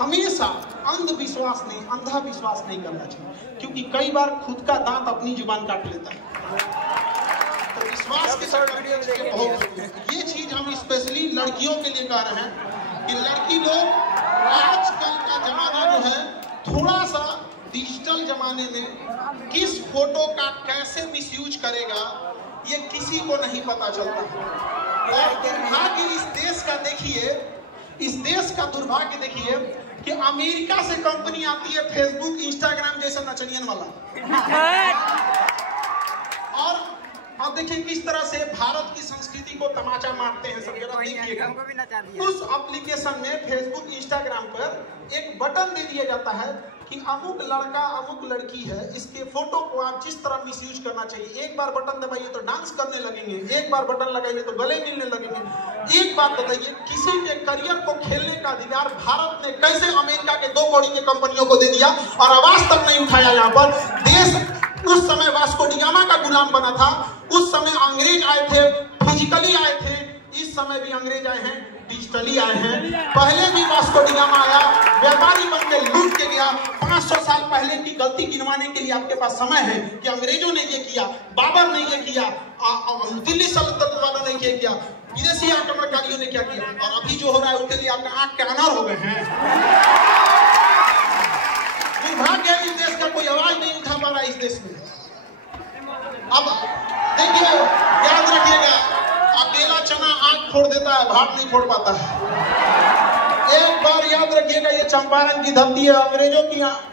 हमेशा अंधविश्वास नहीं, अंधा विश्वास नहीं करना चाहिए, क्योंकि कई बार खुद का दांत अपनी जुबान काट लेता है। तो विश्वास के साथ बहुत ये चीज हम स्पेशली लड़कियों के लिए कह रहे हैं कि लड़की लोग, आजकल का जमाना जो है थोड़ा सा डिजिटल जमाने में किस फोटो का कैसे मिसयूज करेगा ये किसी को नहीं पता चलता। और दुर्भाग्य इस देश का देखिए, इस देश का दुर्भाग्य देखिए कि अमेरिका से कंपनी आती है फेसबुक इंस्टाग्राम जैसा नचनियन वाला, और अब देखिए किस तरह से भारत की संस्कृति को तमाचा मारते हैं सब जरा देखिएगा। उस एप्लीकेशन में फेसबुक इंस्टाग्राम पर एक बटन दे दिया जाता है कि अमुक लड़का अमुक लड़की है, इसके फोटो को आप जिस तरह मिसयूज करना चाहिए। एक बार बटन दबाइए तो डांस करने लगेंगे, एक बार बटन लगाइए तो गले मिलने लगेंगे। एक बात बताइए, किसी के करियर को खेलने का अधिकार भारत ने कैसे अमेरिका के 2 कौड़ी की कंपनियों को दे दिया और आवाज तक नहीं उठाया। यहाँ पर देश उस समय वास्को डी गामा का गुलाम बना था, उस समय अंग्रेज आए थे, फिजिकली आए थे, इस समय भी अंग्रेज आए हैं, डिजिटली आए हैं। पहले भी वास्को डी गामा आया, व्यापारी बन के लूट के गया। 500 साल पहले की गलती गिनवाने के लिए आपके पास समय है कि अंग्रेजों ने ये किया, बाबर ने ये किया, दिल्ली सल्तनत वालों ने ये किया, विदेशी आक्रमणकारियों ने क्या किया, और अभी जो हो रहा है उसके लिए आपका आंख के अनार हो गए हैं। दुर्भाग्य है इस देश का कोई आवाज नहीं उठा पा रहा इस देश में। अब देखिए, याद रखिएगा, अकेला चना आंख फोड़ देता है, भात नहीं फोड़ पाता है। एक बार याद रखिएगा, ये चंपारण की धरती है,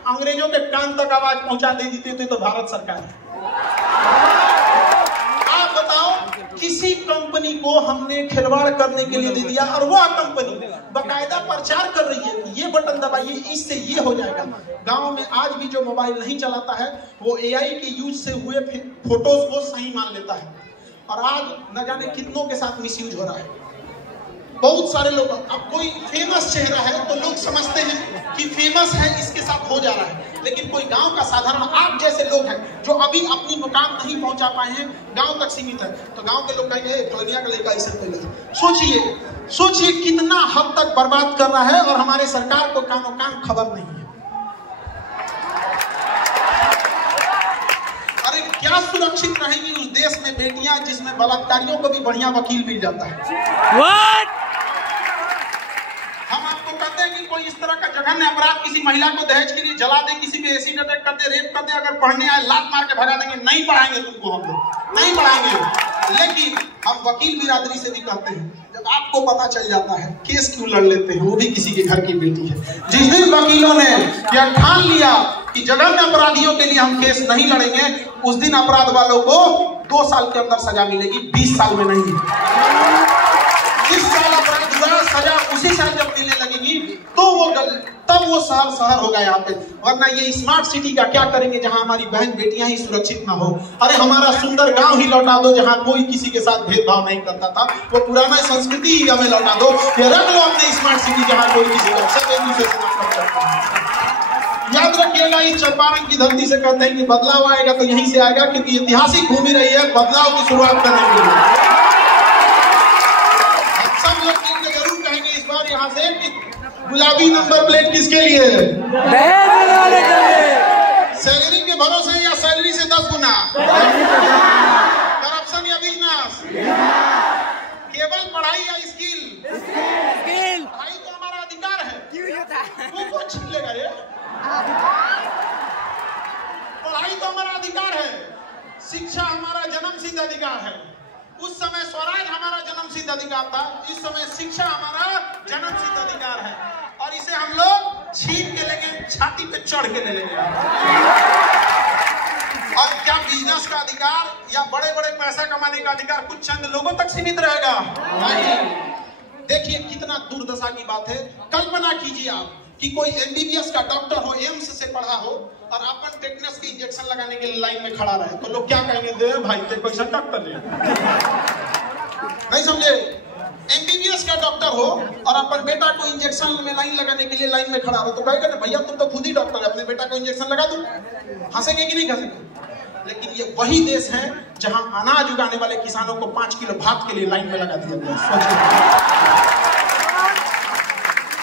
अंग्रेजों के कान तक आवाज पहुंचा दे देती थी तो भारत सरकार है। आप बताओ, किसी कंपनी को हमने खिलवाड़ करने के लिए दे दिया और वह कंपनी बकायदा प्रचार कर रही है, ये बटन दबाइए इससे ये हो जाएगा। गांव में आज भी जो मोबाइल नहीं चलाता है वो एआई के यूज से हुए फोटोज को सही मान लेता है, और आज न जाने कितनों के साथ मिसयूज हो रहा है। बहुत सारे लोग, अब कोई फेमस चेहरा है तो लोग समझते हैं कि फेमस है इसके साथ हो जा रहा है, लेकिन कोई गांव का साधारण आप जैसे लोग हैं जो अभी अपनी मुकाम नहीं पहुंचा पाए हैं, गांव तक सीमित है, तो गांव के लोग कहेंगे फलानिया का लड़का ऐसे पहले। सोचिए कितना हद तक बर्बाद कर रहा है, और हमारे सरकार को कानो कान खबर नहीं है। अरे क्या सुरक्षित रहेंगी उस देश में बेटियां जिसमें बलात्कारियों को भी बढ़िया वकील मिल जाता है। हम आपको कहते हैं कि कोई इस तरह का जघन्य अपराध किसी महिला को दहेज के लिए जला दे, किसी पे एसिड अटैक कर दे, रेप कर दे, अगर पढ़ने आए लात मार के भगा देंगे, नहीं पढ़ाएंगे तुमको, हम लोग नहीं पढ़ाएंगे। लेकिन हम वकील बिरादरी से भी कहते हैं, जब आपको पता चल जाता है केस क्यों लड़ लेते हैं, वो भी किसी के घर की बेटी है। जिस दिन वकीलों ने यह ठान लिया कि जघन्य अपराधियों के लिए हम केस नहीं लड़ेंगे, उस दिन अपराध वालों को 2 साल के अंदर सजा मिलेगी, 20 साल में नहीं। जिस साल अपराध हुआ सजा उसी साल जब मिलने लगेगी तो तब वो शहर होगा यहाँ पे। वरना ये स्मार्ट सिटी का क्या करेंगे जहाँ हमारी बहन बेटियां ही सुरक्षित ना हो। अरे हमारा सुंदर गांव ही लौटा दो जहाँ कोई किसी के साथ भेदभाव नहीं करता था, वो पुराना संस्कृति ही हमें लौटा दो। ये रख लो अपने स्मार्ट सिटी जहाँ कोई किसी का सब एक दूसरे से नफरत करता है। याद रखिएगा, इस चंपारण की धरती से कहते हैं कि बदलाव आएगा तो यहीं से आएगा, क्योंकि ऐतिहासिक भूमि रही है बदलाव की शुरुआत करने के लिए। सब लोग जरूर कहेंगे इस बार यहाँ से कि गुलाबी नंबर प्लेट किसके लिए है? सैलरी के भरोसे या सैलरी से 10 गुना? करप्शन या बिजनेस? केवल पढ़ाई या स्किल? पढ़ाई तो हमारा अधिकार है, वो कौन छीन लेगा ये? पढ़ाई तो हमारा अधिकार है, शिक्षा हमारा जन्मसिद्ध अधिकार है। उस समय स्वराज हमारा जन्मसिद्ध अधिकार था, इस समय शिक्षा हमारा जन्मसिद्ध अधिकार है, और इसे हम लोग छीन के लेंगे, छाती पे चढ़ के ले लेंगे। और क्या बिजनेस का अधिकार या बड़े बड़े पैसा कमाने का अधिकार कुछ चंद लोगों तक सीमित रहेगा? नहीं। देखिए कितना दुर्दशा की बात है। कल्पना कीजिए आप कि कोई एमबीबीएस का डॉक्टर हो, एम्स से पढ़ा हो, और अपन टेटनस के इंजेक्शन लगाने के लिए लाइन में खड़ा रहे, तो लोग क्या कहेंगे? दे भाई ते कोई डॉक्टर नहीं समझे? एमबीबीएस का डॉक्टर हो और अपन बेटा को इंजेक्शन में लाइन लगाने के लिए लाइन में खड़ा हो, तो कहेगा ना भैया तुम तो खुद ही डॉक्टर है, अपने बेटा को इंजेक्शन लगा दो। हंसेंगे कि नहीं हंसेंगे? लेकिन ये वही देश है जहां अनाज उगाने वाले किसानों को 5 किलो भात के लिए लाइन में लगा दिया गया।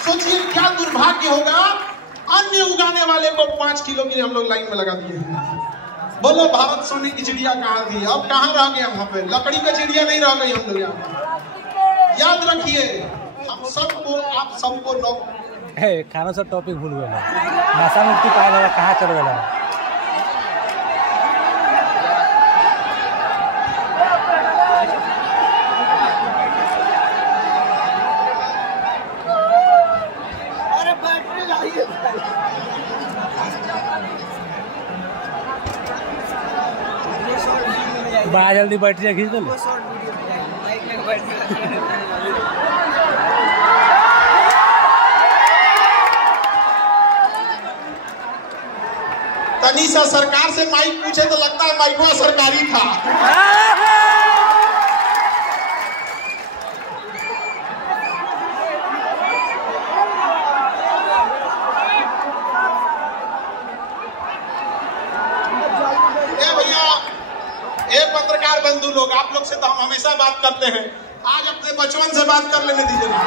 सोचिए क्या दुर्भाग्य होगा, अन्य उगाने वाले को 5 किलो के लिए हम लोग लाइन में लगा दिए। बोलो भारत सोने की चिड़िया कहाँ थी, अब कहाँ रह गए? वहां पे लकड़ी का चिड़िया नहीं रह गई हम लोग यहाँ। याद रखिए हम सबको, आप सबको खाना सब टॉपिक भूल गए, नशा मुक्ति पाए कहाँ चल गया। बड़ा जल्दी बैटरी खींच दो। तनीसा सरकार से माइक पूछे तो लगता है माइक सरकारी था। पत्रकार बंधु लोग, आप लोग से तो हम हमेशा बात करते हैं, आज अपने बचपन से बात कर लेने दीजिए ना।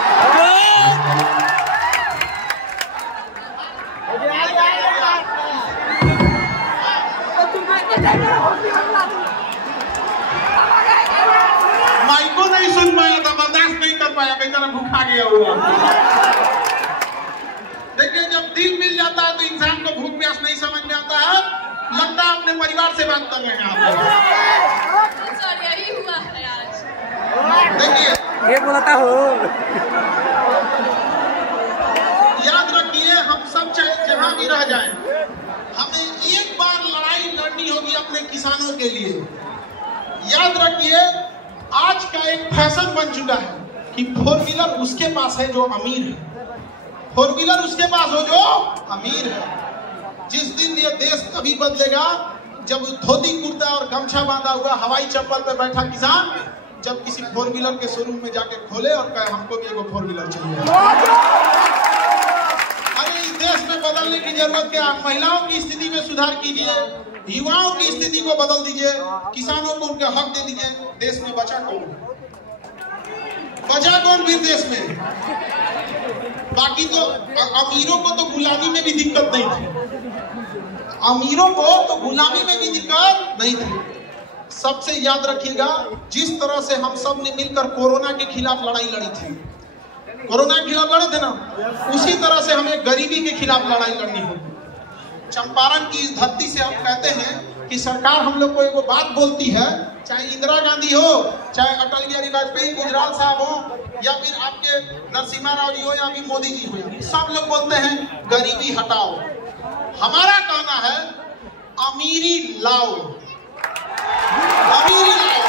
माइको नहीं सुन पाया था, बर्दाश्त नहीं कर पाया, बेचारा भूखा गया हुआ। देखिए जब दिल मिल जाता है तो इंसान को भूख प्यास नहीं समझ में आता है, लगता है अपने परिवार से बात कर रहे हैं आप। यही हुआ है आज। देखिए ये बोलता हो, याद रखिए हम सब चाहे जहां भी रह जाएं, हमें एक बार लड़ाई लड़नी होगी अपने किसानों के लिए। याद रखिए आज का एक फैशन बन चुका है कि 4 व्हीलर उसके पास है जो अमीर है, 4 व्हीलर उसके पास हो जो अमीर है। जिस दिन ये देश कभी बदलेगा जब धोती कुर्ता और गमछा बांधा हुआ हवाई चप्पल पे बैठा किसान जब किसी 4 व्हीलर के शोरूम में जाके खोले और कहे हमको भी एगो 4 व्हीलर चाहिए। अरे इस देश में बदलने की जरूरत क्या? महिलाओं की स्थिति में सुधार कीजिए, युवाओं की स्थिति को बदल दीजिए, किसानों को उनके हक दे दीजिए। देश में बचा कौन? बचा कौन फिर देश में? बाकी तो अमीरों को तो गुलामी में भी दिक्कत नहीं थी, अमीरों को तो गुलामी में भी दिक्कत नहीं थी। सबसे याद रखिएगा जिस तरह से हम सब ने मिलकर कोरोना के खिलाफ लड़ाई लड़ी थी, कोरोना के खिलाफ लड़े थे ना, उसी तरह से हमें गरीबी के खिलाफ लड़ाई लड़नी होगी। चंपारण की धरती से हम कहते हैं कि सरकार हम लोग को एक बात बोलती है, चाहे इंदिरा गांधी हो, चाहे अटल बिहारी वाजपेयी, गुजराल साहब हो, या फिर आपके नरसिम्हा राव जी हो, या फिर मोदी जी हो, सब लोग बोलते हैं गरीबी हटाओ। हमारा कहना है अमीरी लाओ, अमीरी लाओ।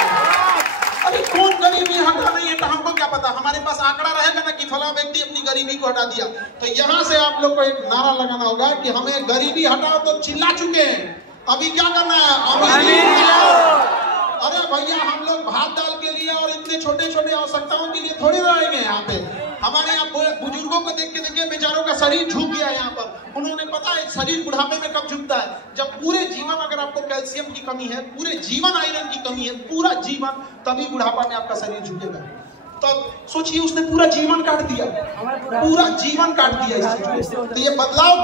अरे कौन गरीबी हटा नहीं है तो हमको क्या पता, हमारे पास आंकड़ा रहेगा ना कि फला व्यक्ति अपनी गरीबी को हटा दिया। तो यहाँ से आप लोग को एक नारा लगाना होगा कि हमें गरीबी हटाओ, तो चिल्ला चुके हैं, अभी क्या करना है? अमीरी लाओ। अरे भैया हम लोग भात दाल के लिए और इतने छोटे छोटे आवश्यकताओं के लिए थोड़ी रहेंगे यहाँ पे। हमारे यहाँ बुजुर्गों को देख के देखिए बेचारों का शरीर झुक गया यहाँ पर। उन्होंने पता है शरीर बुढ़ापे में कब झुकता है? जब पूरे जीवन अगर आपको कैल्शियम की कमी है, पूरे जीवन आयरन की कमी है, पूरा जीवन, तभी बुढ़ापा में आपका शरीर झुकेगा। तो सोचिए उसने पूरा जीवन काट दिया, पूरा जीवन काट दिया। तो ये बदलाव